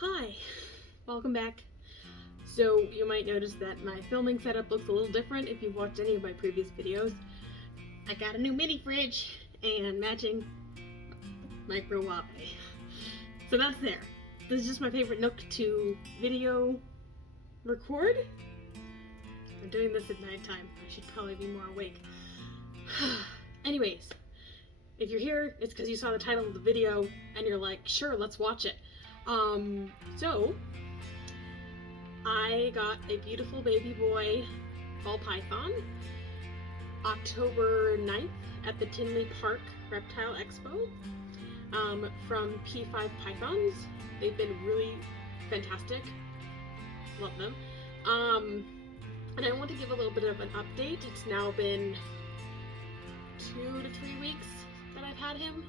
Hi, welcome back. So you might notice that my filming setup looks a little different if you've watched any of my previous videos. I got a new mini fridge and matching microwave. So that's there. This is just my favorite nook to video record. I'm doing this at nighttime. I should probably be more awake. Anyways, if you're here, it's because you saw the title of the video and you're like, sure, let's watch it. So I got a beautiful baby boy ball python October 9th at the Tinley Park Reptile Expo from P5 Pythons. They've been really fantastic. Love them. And I want to give a little bit of an update. It's now been 2 to 3 weeks that I've had him.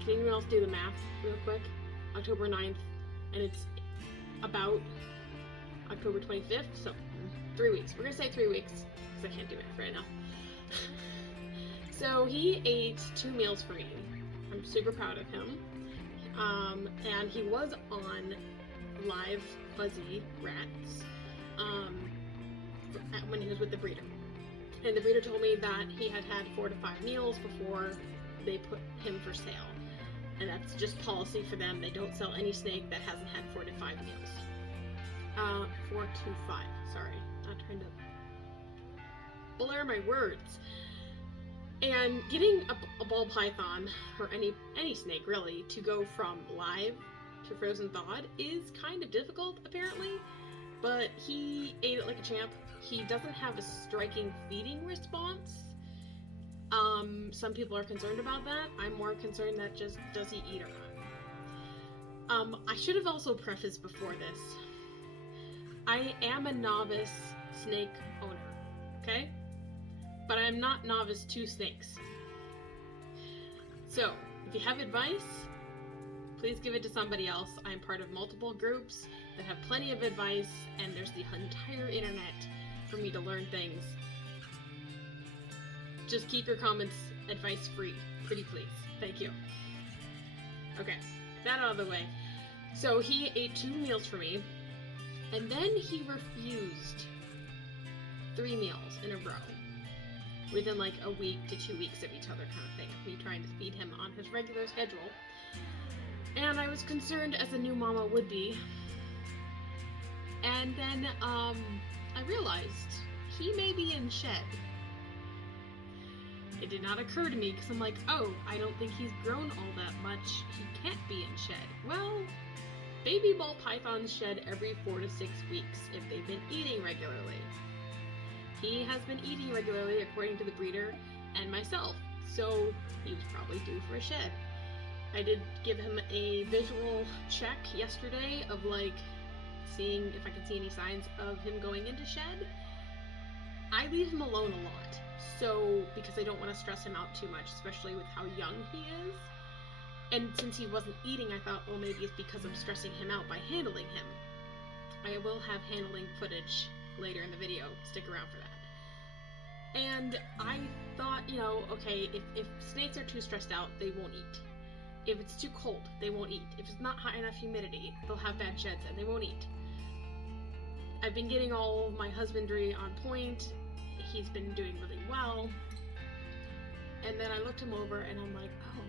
Can anyone else do the math real quick? October 9th, and it's about October 25th, so 3 weeks. We're gonna say 3 weeks, because I can't do math right now. So he ate 2 meals for me. I'm super proud of him. And he was on live fuzzy rats when he was with the breeder. And the breeder told me that he had had 4 to 5 meals before they put him for sale. And that's just policy for them. They don't sell any snake that hasn't had 4 to 5 meals. 4 to 5, sorry. Not trying to blur my words. And getting a ball python, or any snake really, to go from live to frozen thawed is kind of difficult, apparently. But he ate it like a champ. He doesn't have a striking feeding response. Some people are concerned about that. I'm more concerned that just, does he eat or not? I should have also prefaced before this. I am a novice snake owner, okay? But I'm not novice to snakes. So, if you have advice, please give it to somebody else. I'm part of multiple groups that have plenty of advice, and there's the entire internet for me to learn things. Just keep your comments advice free, pretty please. Thank you. Okay, that out of the way. So he ate 2 meals for me, and then he refused 3 meals in a row within like a week to 2 weeks of each other kind of thing, me trying to feed him on his regular schedule. And I was concerned, as a new mama would be. And then I realized he may be in shed. It did not occur to me because I'm like, oh, I don't think he's grown all that much. He can't be in shed. Well, baby ball pythons shed every 4 to 6 weeks if they've been eating regularly. He has been eating regularly according to the breeder and myself, so he was probably due for a shed. I did give him a visual check yesterday of like seeing if I could see any signs of him going into shed. I leave him alone a lot, so because I don't want to stress him out too much, especially with how young he is. And since he wasn't eating, I thought, well, maybe it's because I'm stressing him out by handling him. I will have handling footage later in the video. Stick around for that. And I thought, okay, if snakes are too stressed out, they won't eat. If it's too cold, they won't eat. If it's not high enough humidity, they'll have bad sheds and they won't eat. I've been getting all of my husbandry on point. He's been doing really well. And then I looked him over and I'm like, oh,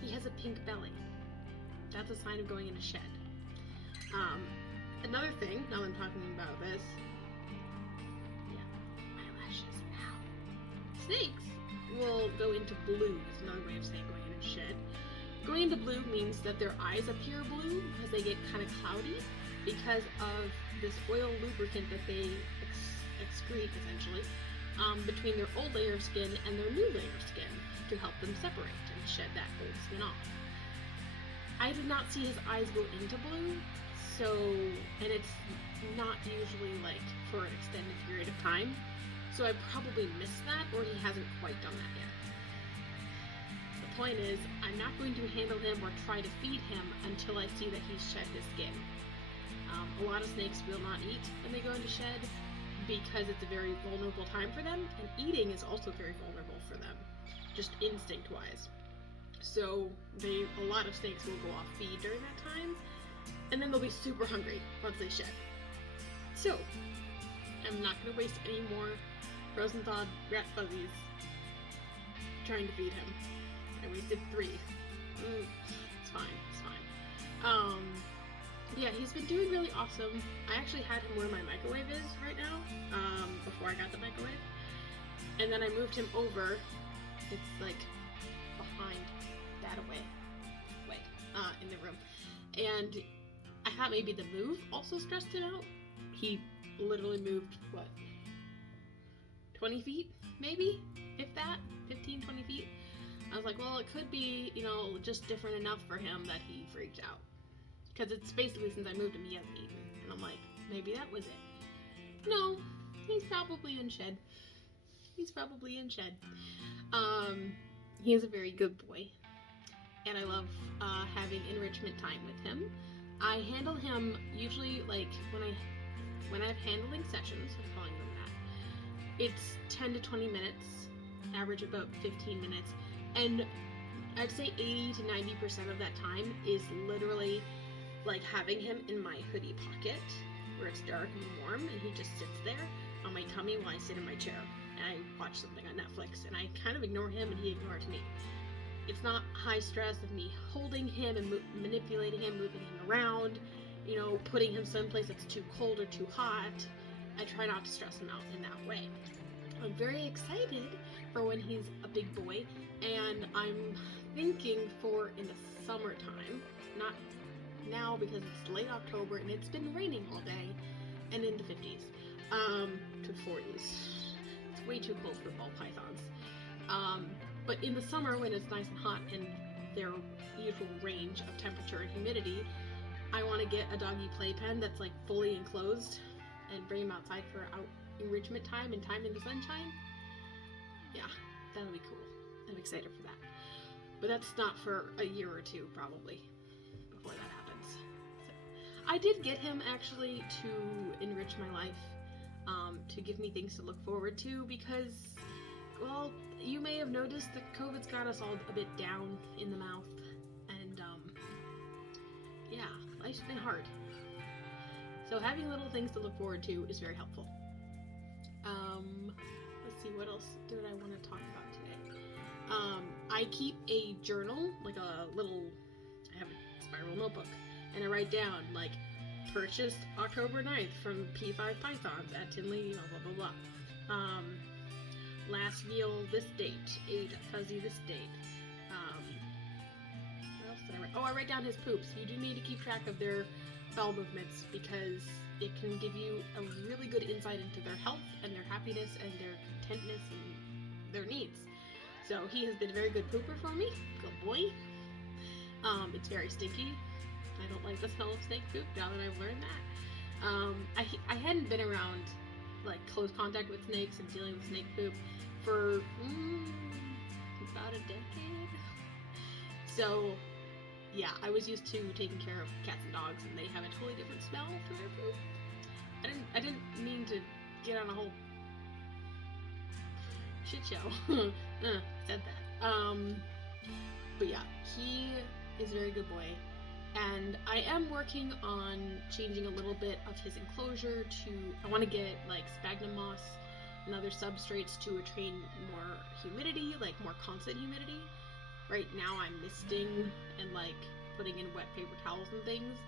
he has a pink belly. That's a sign of going into shed. Another thing, now that I'm talking about this, eyelashes, ow. Snakes will go into blue, is another way of saying going into shed. Going into blue means that their eyes appear blue because they get kind of cloudy because of this oil lubricant that they excrete, essentially, between their old layer of skin and their new layer of skin to help them separate and shed that old skin off. I did not see his eyes go into blue, and it's not usually like for an extended period of time, so I probably missed that, or he hasn't quite done that yet. The point is, I'm not going to handle him or try to feed him until I see that he's shed his skin. A lot of snakes will not eat when they go into shed because it's a very vulnerable time for them, and eating is also very vulnerable for them, just instinct-wise. So a lot of snakes will go off feed during that time, and then they'll be super hungry once they shed. So, I'm not going to waste any more frozen thawed rat fuzzies trying to feed him. I wasted 3. It's fine, it's fine. Yeah, he's been doing really awesome. I actually had him where my microwave is right now, before I got the microwave. And then I moved him over. It's like behind that away, in the room. And I thought maybe the move also stressed him out. He literally moved, what, 20 feet, maybe? If that, 15, 20 feet. I was like, well, it could be, you know, just different enough for him that he freaked out. Because it's basically since I moved him, he hasn't eaten. And I'm like, maybe that was it. No, he's probably in shed. He's probably in shed. He is a very good boy. And I love having enrichment time with him. I handle him usually, like, when I have handling sessions, I'm calling them that, it's 10 to 20 minutes, average about 15 minutes. And I'd say 80 to 90% of that time is literally like having him in my hoodie pocket where it's dark and warm, and he just sits there on my tummy while I sit in my chair and I watch something on Netflix, and I kind of ignore him and he ignores me. It's not high stress of me holding him and manipulating him, moving him around, you know, putting him someplace that's too cold or too hot. I try not to stress him out in that way. I'm very excited for when he's a big boy, and I'm thinking for in the summertime, not now because it's late October and it's been raining all day, and in the 50s to 40s. It's way too cold for ball pythons. But in the summer when it's nice and hot and their usual range of temperature and humidity, I want to get a doggy playpen that's like fully enclosed and bring him outside for enrichment time and time in the sunshine. Yeah, that'll be cool. I'm excited for that. But that's not for a year or two probably before that happens. So, I did get him actually to enrich my life, to give me things to look forward to, because, well, you may have noticed that COVID's got us all a bit down in the mouth, and yeah, life's been hard. So having little things to look forward to is very helpful. Let's see, what else did I want to talk about today? I keep a journal, like a little, I have a spiral notebook, and I write down, like, purchased October 9th from P5 Pythons at Tinley, you know, blah, blah, blah. Last meal this date, ate fuzzy this date. What else did I write? Oh, I write down his poops. You do need to keep track of their bowel movements, because it can give you a really good insight into their health and their happiness and their contentness and their needs. So he has been a very good pooper for me. Good boy. It's very stinky. I don't like the smell of snake poop now that I've learned that. I hadn't been around like close contact with snakes and dealing with snake poop for about a decade. So yeah, I was used to taking care of cats and dogs, and they have a totally different smell for their poop. I didn't mean to get on a whole shit show. Said that. But yeah, he is a very good boy. And I am working on changing a little bit of his enclosure to, I want to get like sphagnum moss and other substrates to attain more humidity, like more constant humidity. Right now I'm misting and like putting in wet paper towels and things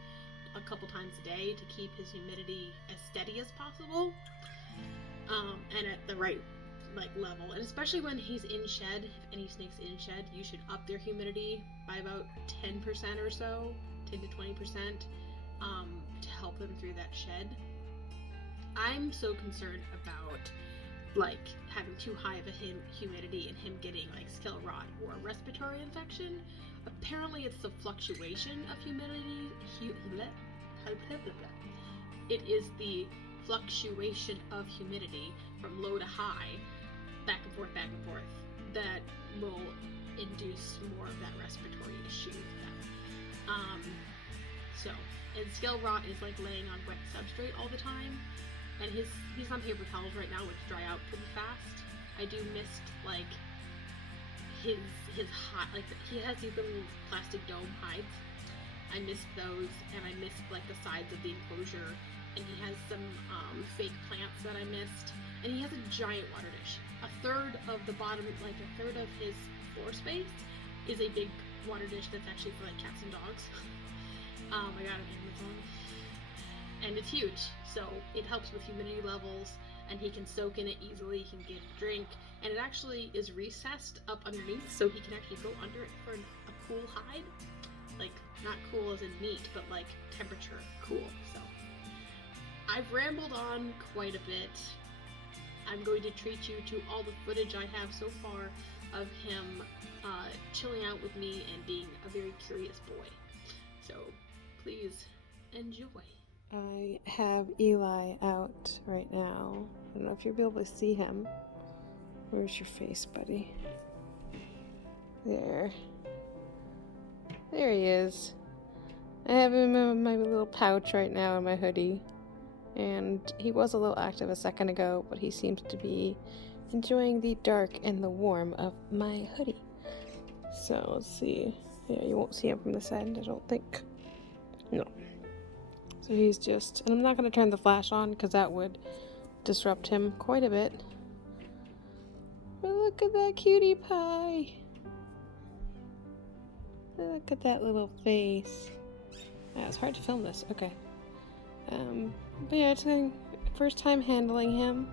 a couple times a day to keep his humidity as steady as possible, and at the right like level. And especially when he's in shed, if any snake's in shed, you should up their humidity by about 10% or so, 10 to 20%, to help them through that shed. I'm so concerned about like having too high of a humidity and him getting like scale rot or a respiratory infection. Apparently it's the fluctuation of humidity. It is the fluctuation of humidity from low to high, back and forth, that will induce more of that respiratory issue with them. And scale rot is like laying on wet substrate all the time, and he's on paper towels right now, which dry out pretty fast. I do mist like his hot, like he has these little plastic dome hides, I missed those, and I missed like the sides of the enclosure, and he has some fake plants that I missed, and he has a giant water dish. A third of the bottom, like a third of his floor space, is a big water dish that's actually for like cats and dogs. I got it on Amazon, and it's huge, so it helps with humidity levels, and he can soak in it easily. He can get a drink, and it actually is recessed up underneath, so he can actually go under it for a cool hide. Like, not cool as in neat, but like temperature cool. So I've rambled on quite a bit. I'm going to treat you to all the footage I have so far of him chilling out with me and being a very curious boy. So please enjoy. I have Eli out right now. I don't know if you'll be able to see him. Where's your face, buddy? There. There he is. I have him in my little pouch right now in my hoodie. And he was a little active a second ago, but he seems to be enjoying the dark and the warm of my hoodie. So let's see. Yeah, you won't see him from this end, I don't think. No. So he's just, and I'm not going to turn the flash on because that would disrupt him quite a bit. But look at that cutie pie. Look at that little face. Yeah, it's hard to film this. Okay. But yeah, it's the first time handling him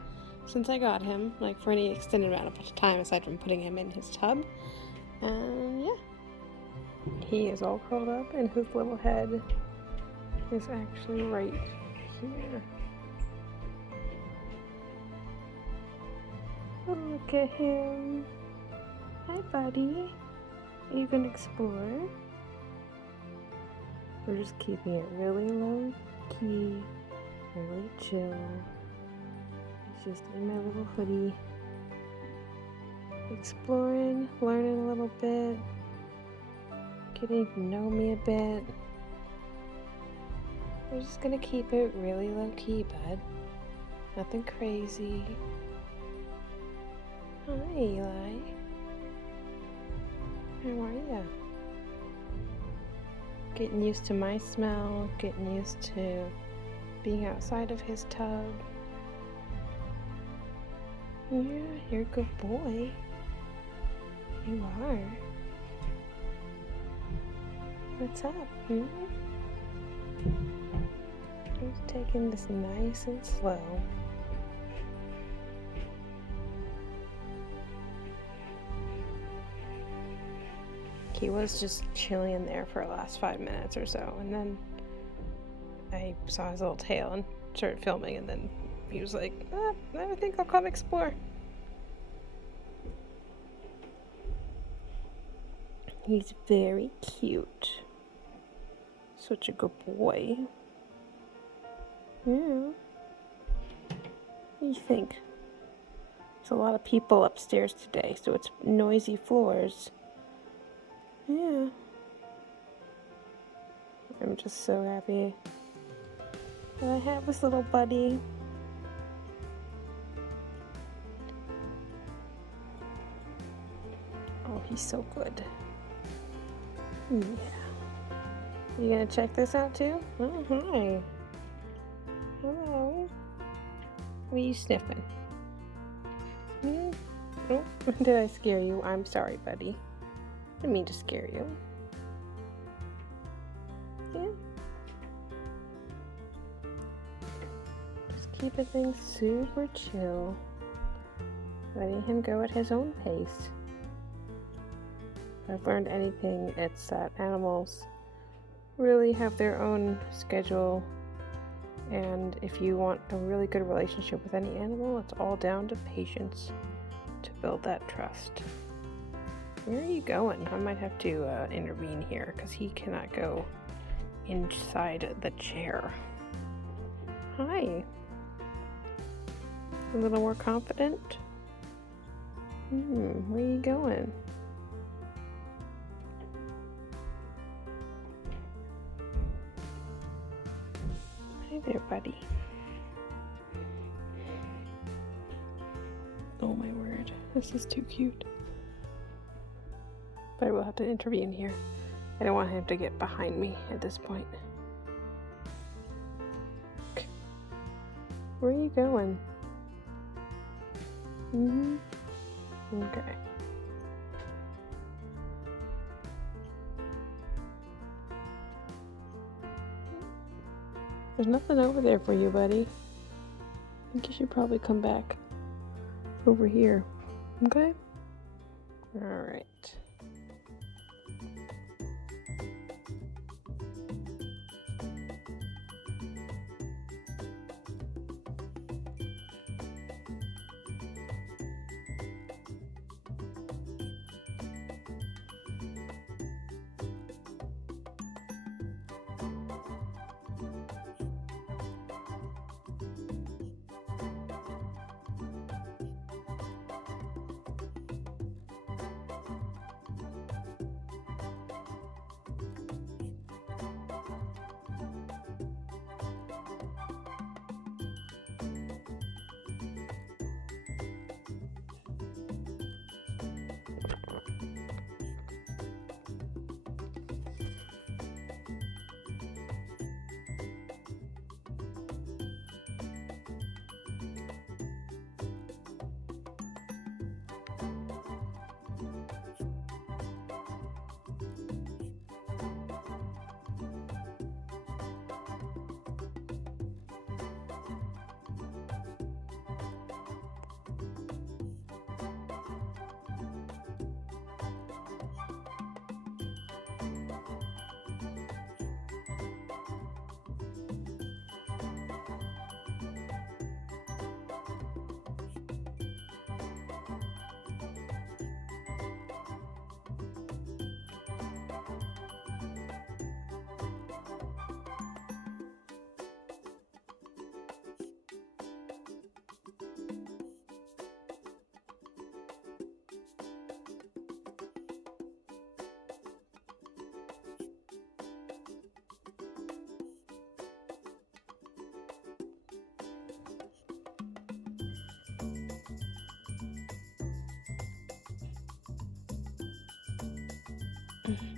since I got him, like for any extended amount of time aside from putting him in his tub. And yeah. He is all curled up and his little head is actually right here. Look at him. Hi, buddy. Are you gonna explore? We're just keeping it really low key, really chill. He's just in my little hoodie, exploring, learning a little bit, getting to know me a bit. We're just gonna keep it really low key, bud. Nothing crazy. Hi, Eli. How are ya? Getting used to my smell, getting used to being outside of his tub. Yeah, you're a good boy. You are. What's up? Just taking this nice and slow. He was just chilling in there for the last 5 minutes or so, and then I saw his little tail and started filming, and then he was like, I think I'll come explore. He's very cute. Such a good boy. Yeah. What do you think? There's a lot of people upstairs today, so it's noisy floors. Yeah. I'm just so happy that I have this little buddy. Oh, he's so good. Yeah. You gonna check this out too? Oh, hi. Hello. What are you sniffing? Oh, did I scare you? I'm sorry, buddy. I didn't mean to scare you. Yeah. Just keeping things super chill. Letting him go at his own pace. If I've learned anything, it's that animals really have their own schedule, and if you want a really good relationship with any animal, it's all down to patience to build that trust. Where are you going? I might have to intervene here because he cannot go inside the chair. Hi. A little more confident? Where are you going? Hi there, buddy. Oh my word, this is too cute. But I will have to intervene here. I don't want him to get behind me at this point. Where are you going? Okay. There's nothing over there for you, buddy. I think you should probably come back over here. Okay? Alright.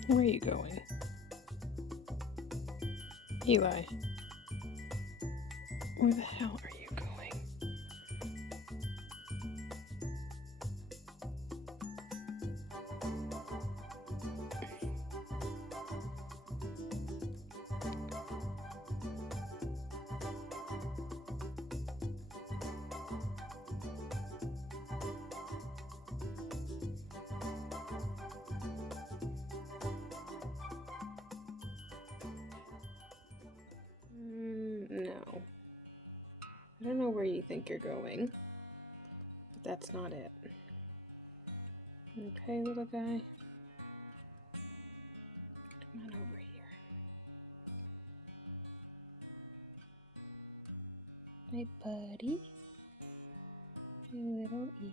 Where are you going? Eli. Where the hell are you going? No. I don't know where you think you're going, but that's not it. Okay, little guy. Come on over here. Hey, buddy. Hey, little Eli.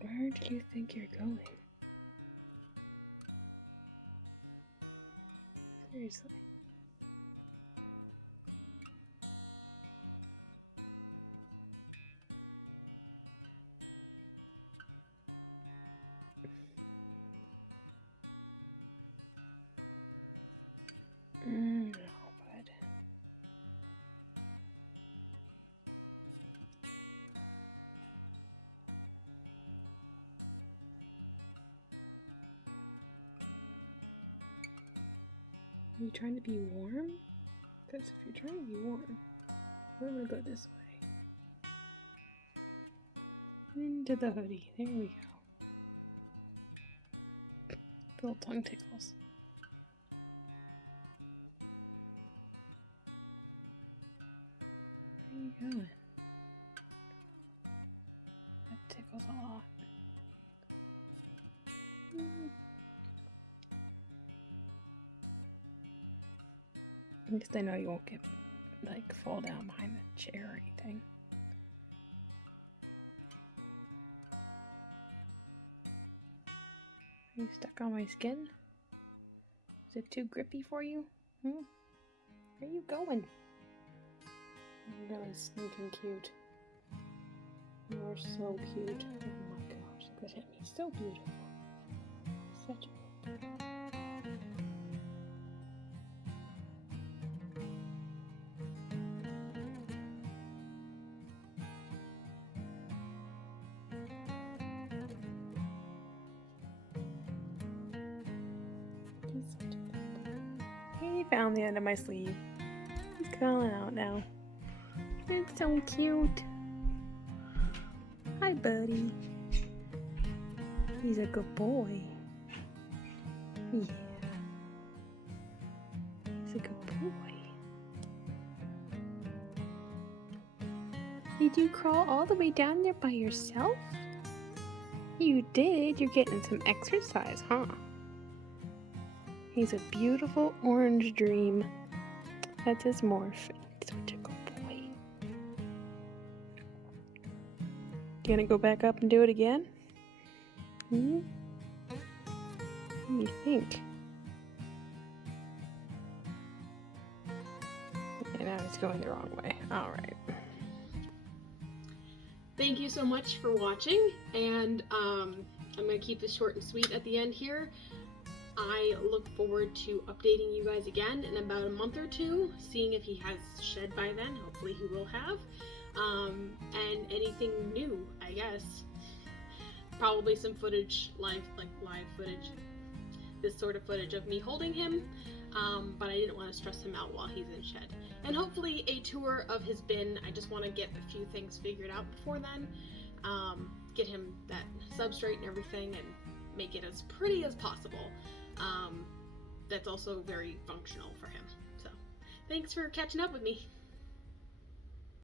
Where do you think you're going? Seriously. No, bud. Are you trying to be warm? Because if you're trying to be warm, we're gonna go this way. Into the hoodie. There we go. Little tongue tickles. Where are you going? That tickles a lot. At least I know you won't get, like, fall down behind the chair or anything. Are you stuck on my skin? it too grippy for you? Where are you going? You're really sneaking cute. You're so cute. Oh my gosh, look at him. He's so beautiful. Such a He found the end of my sleeve. He's calling out now. It's so cute. Hi, buddy. He's a good boy. Yeah. He's a good boy. Did you crawl all the way down there by yourself? You did. You're getting some exercise, huh? He's a beautiful orange dream. That's his morph. Such a good boy. You gonna go back up and do it again? What do you think? Okay, now he's going the wrong way. Alright. Thank you so much for watching, and I'm going to keep this short and sweet at the end here. I look forward to updating you guys again in about a month or two, seeing if he has shed by then. Hopefully he will have. And anything new, I guess. Probably some footage, live footage. This sort of footage of me holding him, but I didn't want to stress him out while he's in shed. And hopefully a tour of his bin. I just want to get a few things figured out before then. Get him that substrate and everything and make it as pretty as possible. That's also very functional for him. So thanks for catching up with me.